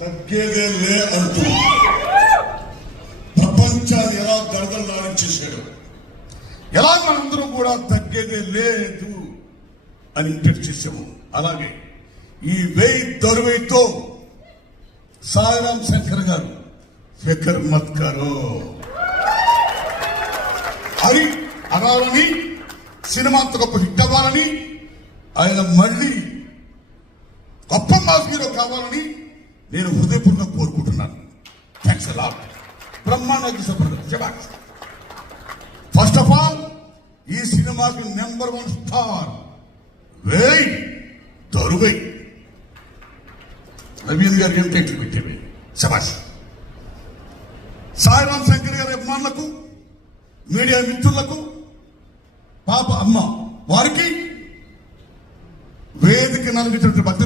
తగ్గేదే లే అంటూ ప్రపంచాన్ని ఎలా దరదలాడించేశాడు, ఎలా మనందరం కూడా తగ్గేదే లేదు అని ఇంటర్ చేసాము. అలాగే ఈ 1000 దొరవైతో సాయిరాం శంకర్ గారు ఫికర్ మత్ కరో అని అనాలని, సినిమాతో గొప్ప హిట్ అవ్వాలని, ఆయన మళ్ళీ గొప్ప మాస్ హీరో కావాలని నేను హృదయపూర్వకంగా కోరుకుంటున్నాను. Thanks a lot. Brahmanda. First of all ఈ సినిమాకి నెంబర్ 1 స్టార్ 1000 దొరవై. నవీన్ గారు ఏం టైటిల్ పెట్టేవి, శభాష్. సాయిరాం శంకర్ గారి అభిమానులకు, మీడియా మిత్రులకు, పాప అమ్మ వారికి వేదిక నలిగించినటువంటి భక్తి